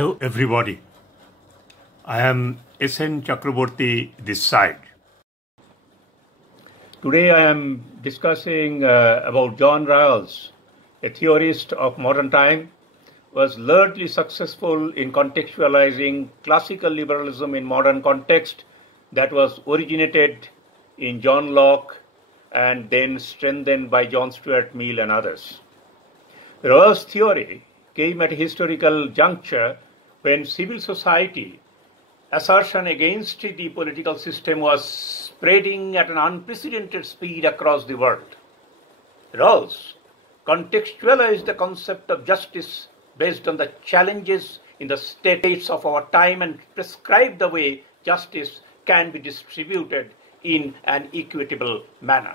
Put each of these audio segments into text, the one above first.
Hello everybody, I am S.N. Chakraborty this side. Today I am discussing about John Rawls, a theorist of modern time, was largely successful in contextualizing classical liberalism in modern context that was originated in John Locke and then strengthened by John Stuart Mill and others. Rawls' theory came at a historical juncture when civil society assertion against the political system was spreading at an unprecedented speed across the world. Rawls contextualized the concept of justice based on the challenges in the states of our time and prescribed the way justice can be distributed in an equitable manner.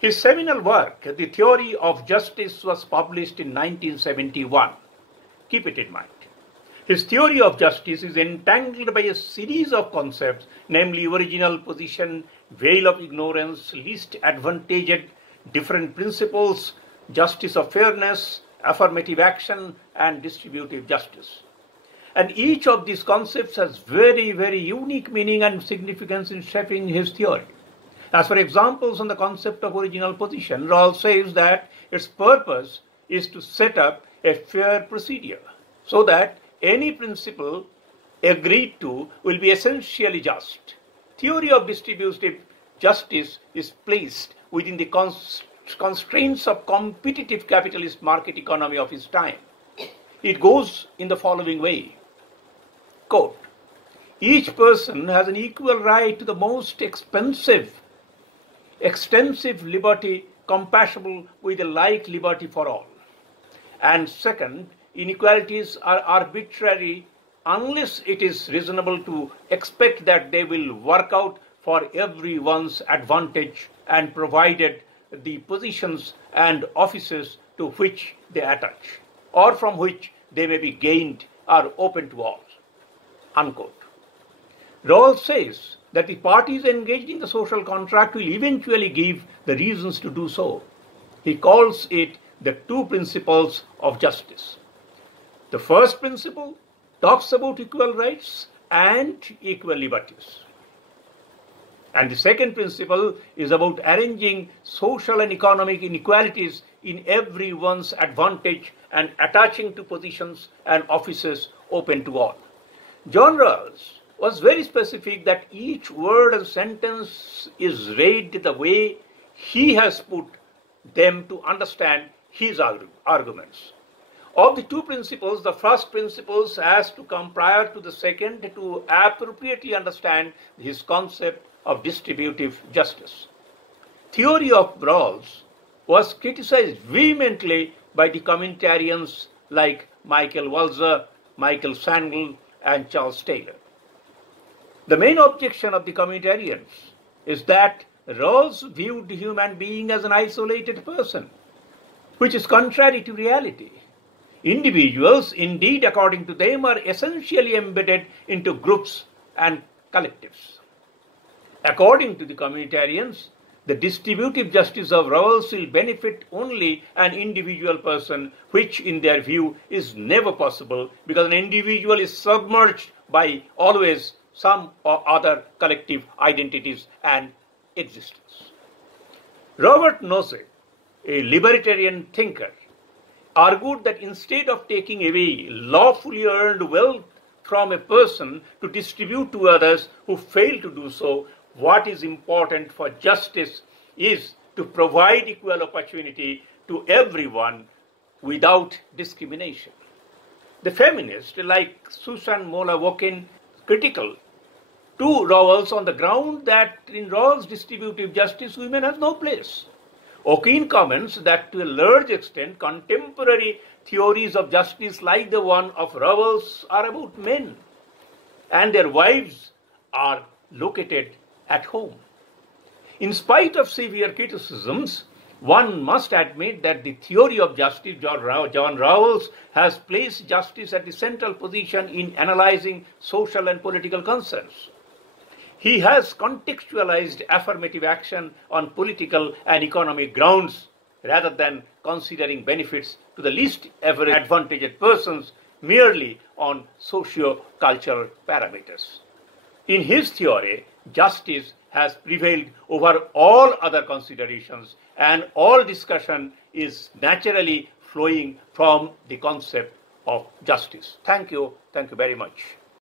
His seminal work, The Theory of Justice, was published in 1971. Keep it in mind. His theory of justice is entangled by a series of concepts, namely original position, veil of ignorance, least advantaged, different principles, justice of fairness, affirmative action, and distributive justice. And each of these concepts has very, very unique meaning and significance in shaping his theory. As for examples on the concept of original position, Rawls says that its purpose is to set up a fair procedure so that any principle agreed to will be essentially just. Theory of distributive justice is placed within the constraints of competitive capitalist market economy of his time. It goes in the following way. Quote, each person has an equal right to the most extensive liberty compatible with a like liberty for all. And second, inequalities are arbitrary unless it is reasonable to expect that they will work out for everyone's advantage and provided the positions and offices to which they attach or from which they may be gained are open to all. Unquote. Rawls says that the parties engaged in the social contract will eventually give the reasons to do so. He calls it the two principles of justice. The first principle talks about equal rights and equal liberties. And the second principle is about arranging social and economic inequalities in everyone's advantage and attaching to positions and offices open to all. John Rawls was very specific that each word and sentence is read the way he has put them to understand his arguments. Of the two principles, the first principle has to come prior to the second to appropriately understand his concept of distributive justice. Theory of Rawls was criticized vehemently by the communitarians like Michael Walzer, Michael Sandel, and Charles Taylor. The main objection of the communitarians is that Rawls viewed the human being as an isolated person, which is contrary to reality. Individuals, indeed, according to them, are essentially embedded into groups and collectives. According to the communitarians, the distributive justice of Rawls will benefit only an individual person, which in their view is never possible because an individual is submerged by always some or other collective identities and existence. Robert Nozick, a libertarian thinker, argued that instead of taking away lawfully earned wealth from a person to distribute to others who fail to do so, what is important for justice is to provide equal opportunity to everyone without discrimination. The feminists like Susan Mola-Wokin critical to Rawls on the ground that in Rawls' distributive justice women have no place. Okin comments that to a large extent contemporary theories of justice like the one of Rawls are about men and their wives are located at home. In spite of severe criticisms, one must admit that the theory of justice, John Rawls, has placed justice at the central position in analyzing social and political concerns. He has contextualized affirmative action on political and economic grounds rather than considering benefits to the least ever advantaged persons merely on socio-cultural parameters. In his theory, justice has prevailed over all other considerations, and all discussion is naturally flowing from the concept of justice. Thank you very much.